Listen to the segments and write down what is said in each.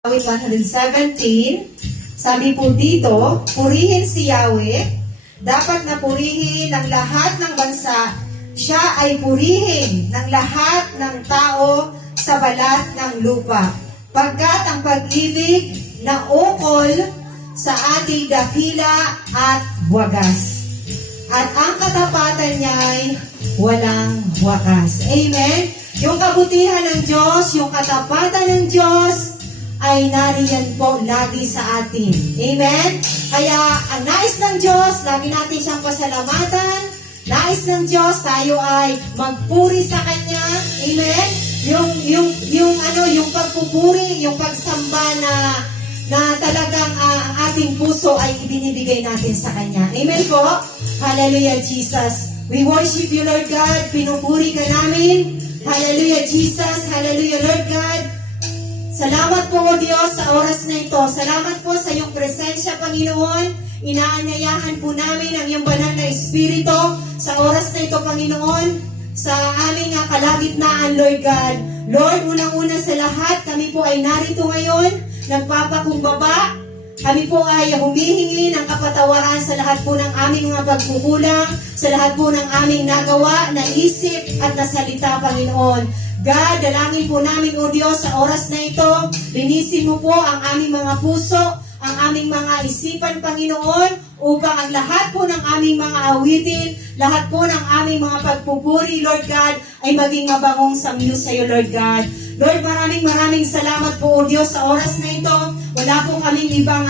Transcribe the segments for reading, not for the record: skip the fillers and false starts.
Awit 117, sabi po dito, purihin si Yahweh, dapat na purihin ng lahat ng bansa, siya ay purihin ng lahat ng tao sa balat ng lupa. Pagkat ang pag-ibig na ukol sa ating dakila at wagas. At ang katapatan niya ay walang wakas. Amen? Yung kabutihan ng Diyos, yung katapatan ng Diyos, ay nariyan po lagi sa atin. Amen? Kaya ang nais ng Diyos, lagi natin siyang pasalamatan. Nais ng Diyos, tayo ay magpuri sa Kanya. Amen? Yung pagpupuri, yung pagsamba na talagang ang ating puso ay ibinibigay natin sa Kanya. Amen po? Hallelujah, Jesus. We worship you, Lord God. Pinupuri ka namin. Hallelujah, Jesus. Hallelujah, Lord God. Salamat po, O Diyos, sa oras na ito. Salamat po sa iyong presensya, Panginoon. Inaanyayahan po namin ang iyong banal na Espiritu sa oras na ito, Panginoon, sa aming kalagitnaan, Lord God. Lord, unang-una sa lahat, kami po ay narito ngayon, nagpapakumbaba. Kami po ay humihingi ng kapatawaran sa lahat po ng aming mga pagkukulang, sa lahat po ng aming nagawa, naisip at nasalita, Panginoon. God, dalangin po namin, O Diyos, sa oras na ito, linisin mo po ang aming mga puso, ang aming mga isipan, Panginoon, upang ang lahat po ng aming mga awitin, lahat po ng aming mga pagpupuri, Lord God, ay maging mabangong samyo sa iyo, Lord God. Lord, maraming salamat po, O Diyos, sa oras na ito. Wala po kaming ibang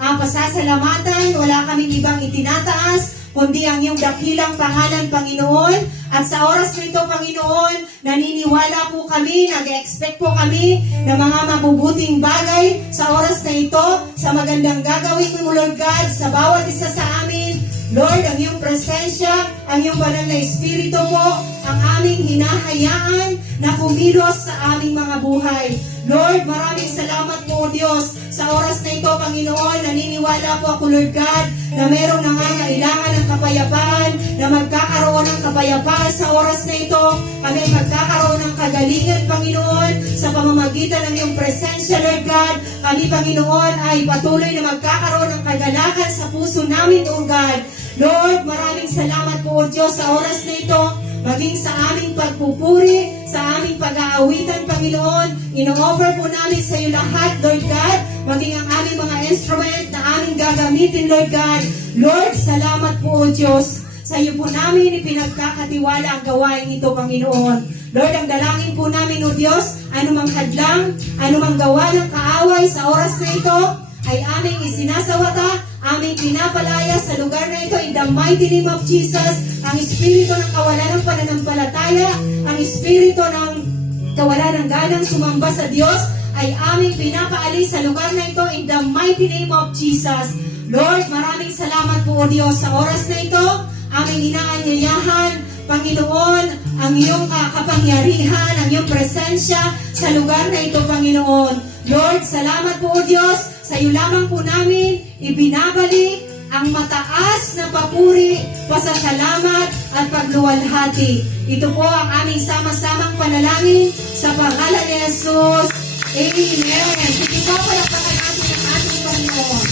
pasasalamatan, wala kaming ibang itinataas, kundi ang iyong dakilang pangalan, Panginoon. At sa oras na ito, Panginoon, naniniwala po kami, nag-expect po kami ng mga mabubuting bagay sa oras na ito, sa magandang gagawin mo, Lord God, sa bawat isa sa amin. Lord, ang iyong presensya, ang iyong banal na Espiritu mo, ang aming hinahayaan na kumilos sa aming mga buhay. Lord, maraming salamat po, Diyos. Sa oras na ito, Panginoon, naniniwala po ako, Lord God, na mayroong nangangailangan ng kapayapaan, na magkakaroon ng kapayapaan sa oras na ito. Kami magkakaroon ng kagalingan, Panginoon, sa pamamagitan ng iyong presensya, Lord God. Kami, Panginoon, ay patuloy na magkakaroon ng kagalakan sa puso namin, O God. Lord, maraming salamat po, Diyos, sa oras na ito, maging sa aming pagpupuri, sa aming pag-aawitan, Panginoon. Ino-offer po namin sa iyo lahat, Lord God, maging ang aming mga instrument na aming gagamitin, Lord God. Lord, salamat po, O Diyos. Sa iyo po namin ipinagkakatiwala ang gawain ito, Panginoon. Lord, ang dalangin po namin, O Diyos, anumang hadlang, anumang gawa ng kaaway sa oras na ito, ay aming isinasawata, aming pinapalaya sa lugar na ito in the mighty name of Jesus. Ang espiritu ng kawalan ng pananampalataya, ang espiritu ng kawalan ng ganang sumamba sa Diyos, ay aming pinapaalis sa lugar na ito in the mighty name of Jesus. Lord, maraming salamat po, O Diyos, sa oras na ito, aming inaanyayahan, Panginoon, ang iyong kapangyarihan, ang iyong presensya sa lugar na ito, Panginoon. Lord, salamat po, O Diyos, sa iyo lamang po namin ibinabalik ang mataas na papuri, pasasalamat at pagluwalhati. Ito po ang aming sama-samang panalangin sa pangalan ni Jesus. Amen. Sige po, palakpakan natin ang ating Panginoon.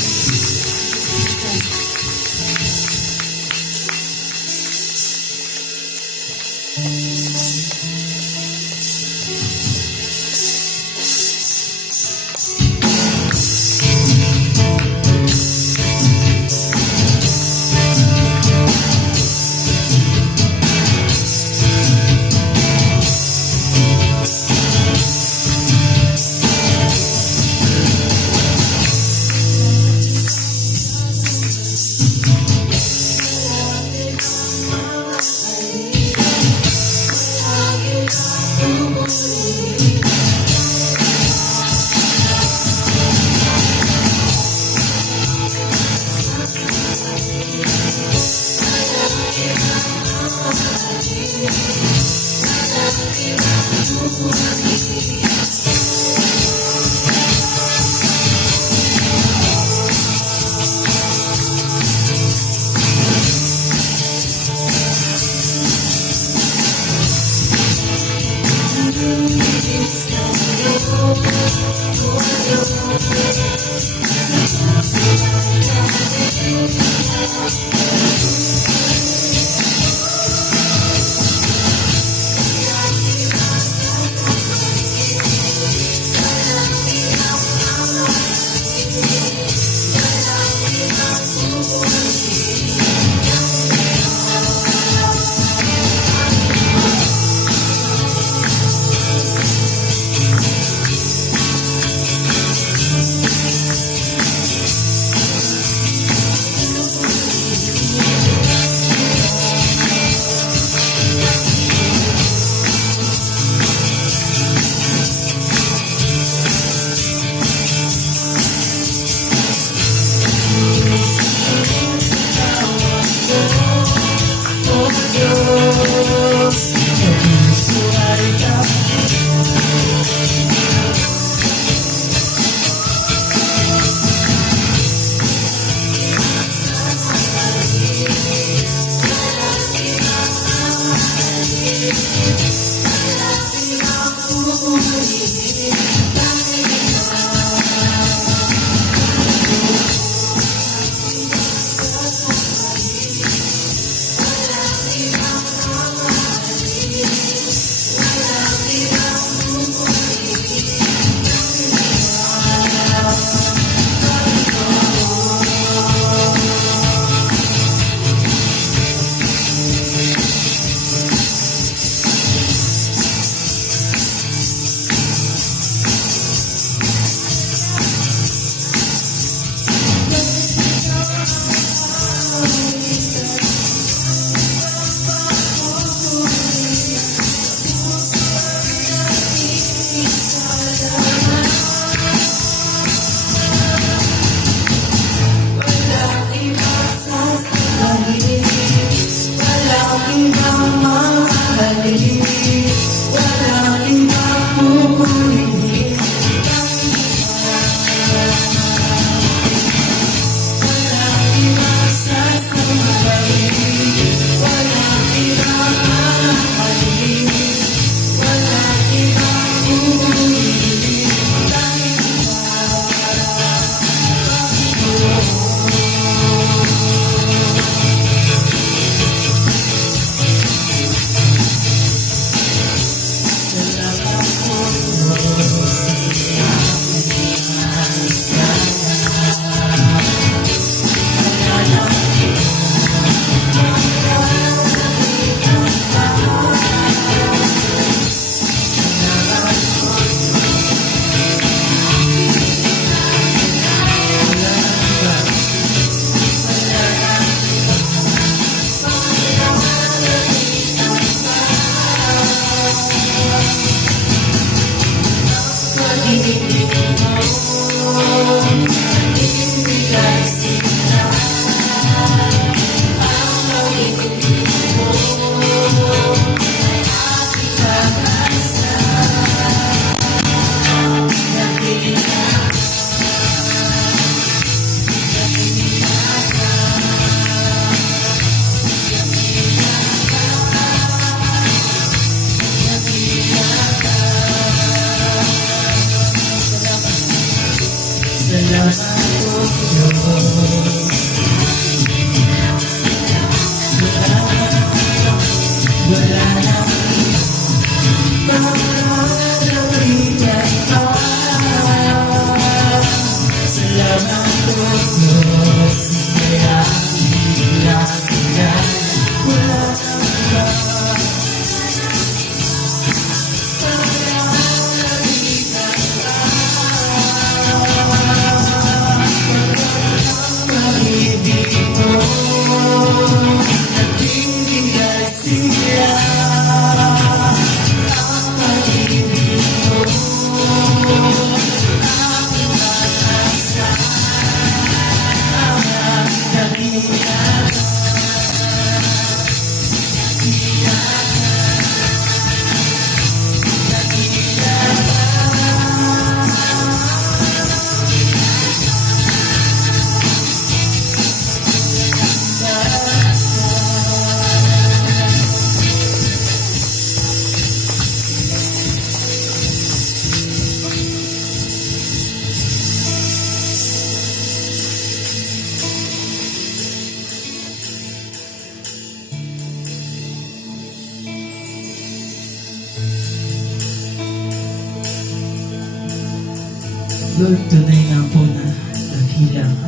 Lord, tunay nga po na dakila ka.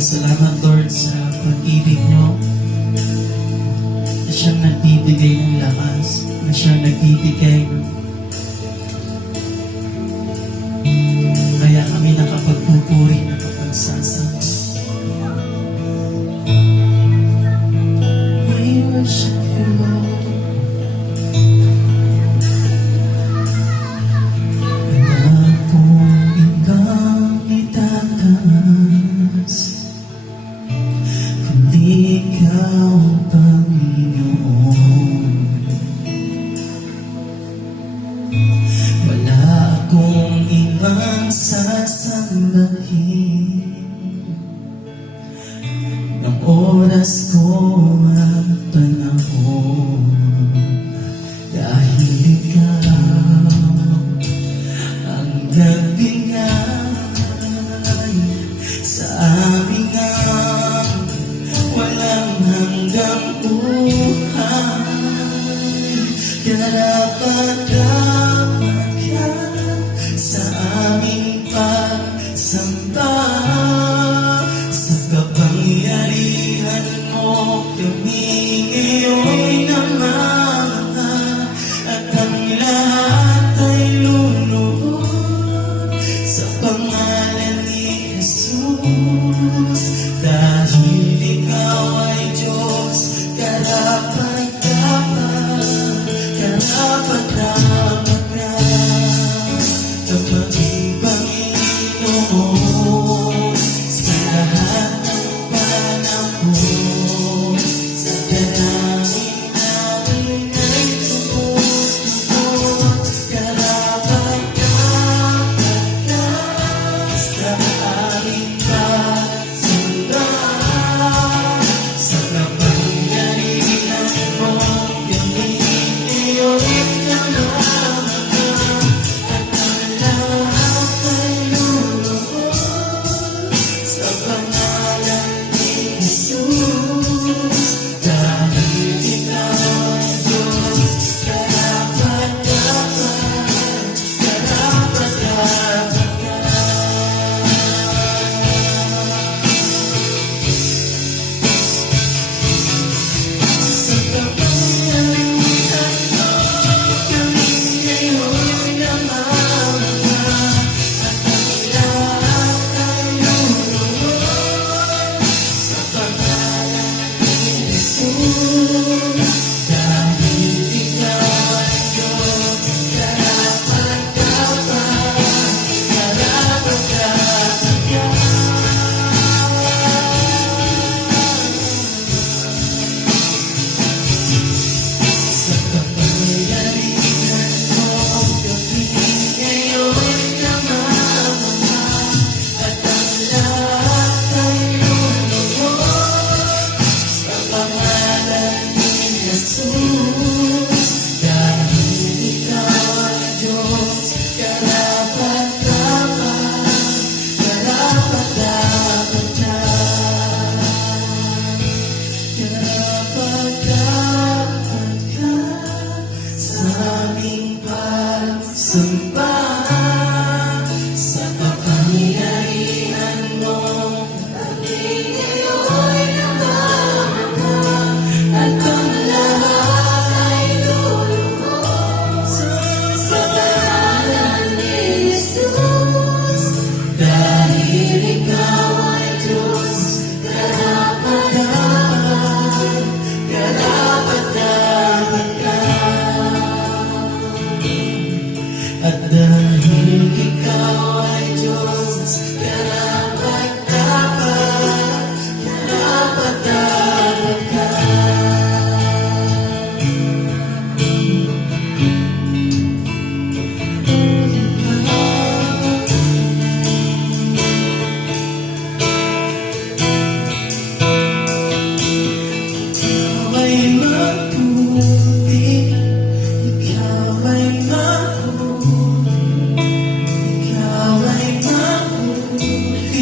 Salamat, Lord, sa pag-ibig niyo na siyang nagbibigay ng lakas, na siyang nagbibigay ng kaya kami nakapagpupuri na kapagsasama. We worship you, Lord. Wala pong ibang itataas kundi ikaw, Panginoon. Wala akong ibang sasambahin ng oras ko at panahon dahil ikaw ang nagbigay sa aming walang hanggang buhay. Karapat-dapat ka sa aming pagsamba. Sa kapangyarihan mo kami ngayon namamaha, at ang lahat ay luluhod sa pangalan ni Jesus. Dahil ikaw ay Diyos, karapat-dapat, karapat-dapat ka na maging Panginoon sa lahat ng panahon. Sa dalangin namin ay tumutugon, karapat-dapat ka sa aming pagsamba. Sa kapangyarihan mo kami ngayon namamaha, at ang lahat ay luluhod sa pangalan ni Jesus. Dahil ikaw ang Diyos, karapat-dapat, karapat-dapat ka. Sa kapangyarihan mo kami ngayon namamaha, at ang lahat ay luluhod sa pangalan ni Jesus. Dahil ikaw ay Diyos, karapat-dapat, karapat-dapat ka. Sa kapangyarihan mo kami ngayon namamaha, at ang lahat ay luluhod sa pangalan ni Jesus. Dahil ikaw ay Diyos, karapat-dapat, karapat-dapat ka. Karapat-dapat ka sa aming pagsamba. Sa kapangyarihan mo kami ngayon namamaha, at ang lahat ay luluhod sa pangalan ni Jesus. Dahil ikaw ay Diyos, karapat-dapat, karapat-dapat ka. At dahil ikaw ay Diyos, karapat-dapat, karapat-dapat ka. Ikaw ay mabuti, ikaw ay mabuti, ikaw ay mabuti.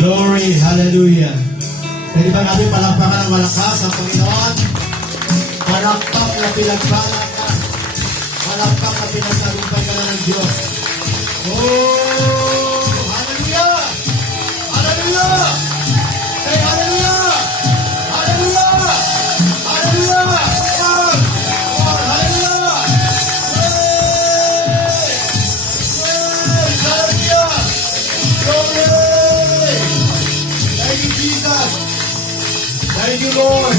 Glory, hallelujah. Pwede ba natin palakpakan ng malakas ang Panginoon? Malakpak na pinagpala ka. Malakpak na pinagsagumpay ka na ng Diyos. Oh, hallelujah! Hallelujah! Say hallelujah! Hallelujah! Hallelujah! Come on! Come on, hallelujah! Praise! Hallelujah! Glory! Thank you, Jesus! Thank you, Lord!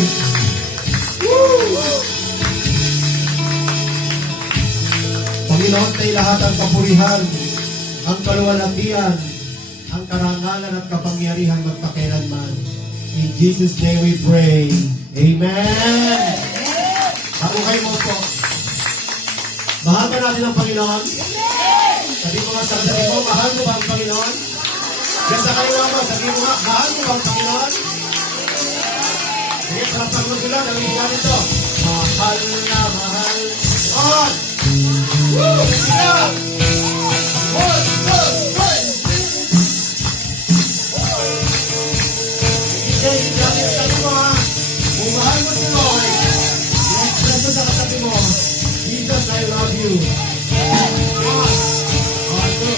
Woo! Panginoon, sa lahat ang kapurihan, ang kaluwalhatian, ang karangalan at kapangyarihan magpakailanman. In Jesus' name we pray. Amen! Ako kayo mo po. Mahal ba natin ang Panginoon? Sabi mo nga sa sabi mo, mahal mo ba ang Panginoon? Yan sa kanila mo, sabi mo nga, mahal mo ba ang Panginoon? Sige, sarap mo sila, gawin natin ito. Mahal na mahal. On! Woo! Sila! 1, 2, 3! Okay, grabe ang sabi mo ha. Kung mahal mo si Lord, i-express mo sa katabi mo, Jesus, I love you. One, two.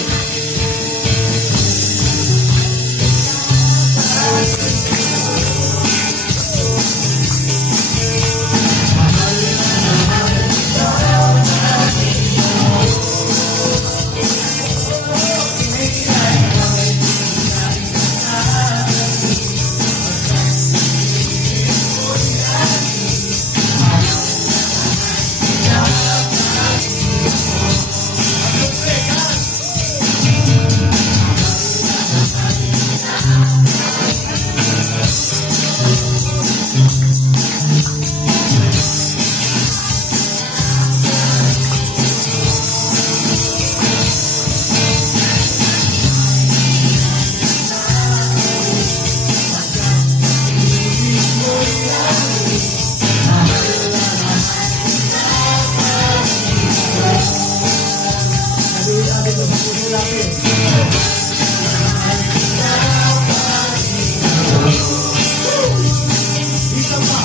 lapit. Isa pa.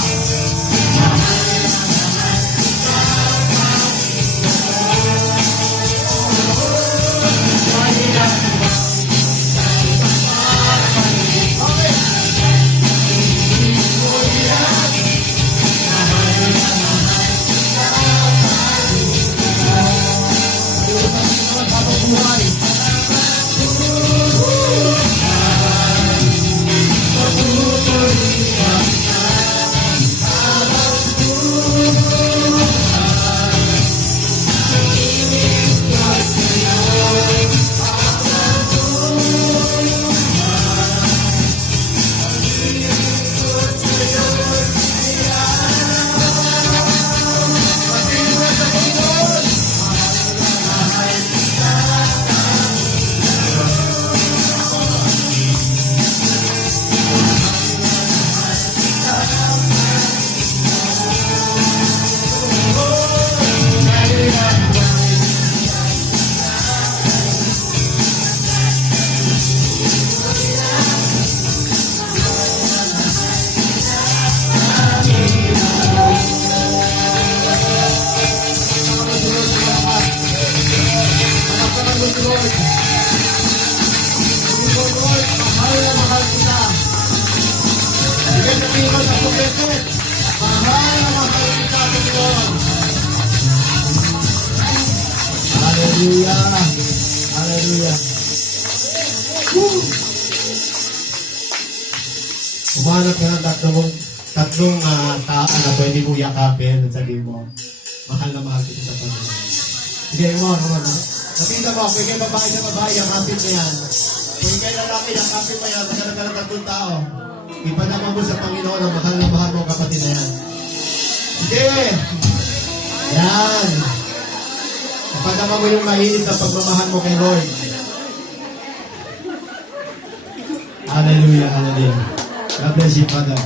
Hallelujah. Hallelujah. Woo! Umanap ka ng tatlong taan na pwede mo yakapin at sabihin mo, mahal na mahal kita sa Panginoon. Sige, come on. Napita mo, kung ikay babae na babae, yakapin mo yan. Kung ikay lalaki, yakapin mo yan. Maghanap ka ng tatlong tao. Ipanama mo sa Panginoon ang mahal na mahal mo kapatid na yan. Sige! Yan! Ipanama mo yung mainit na pagmamahal mo kay Lord. Hallelujah, hallelujah. God bless you, Father.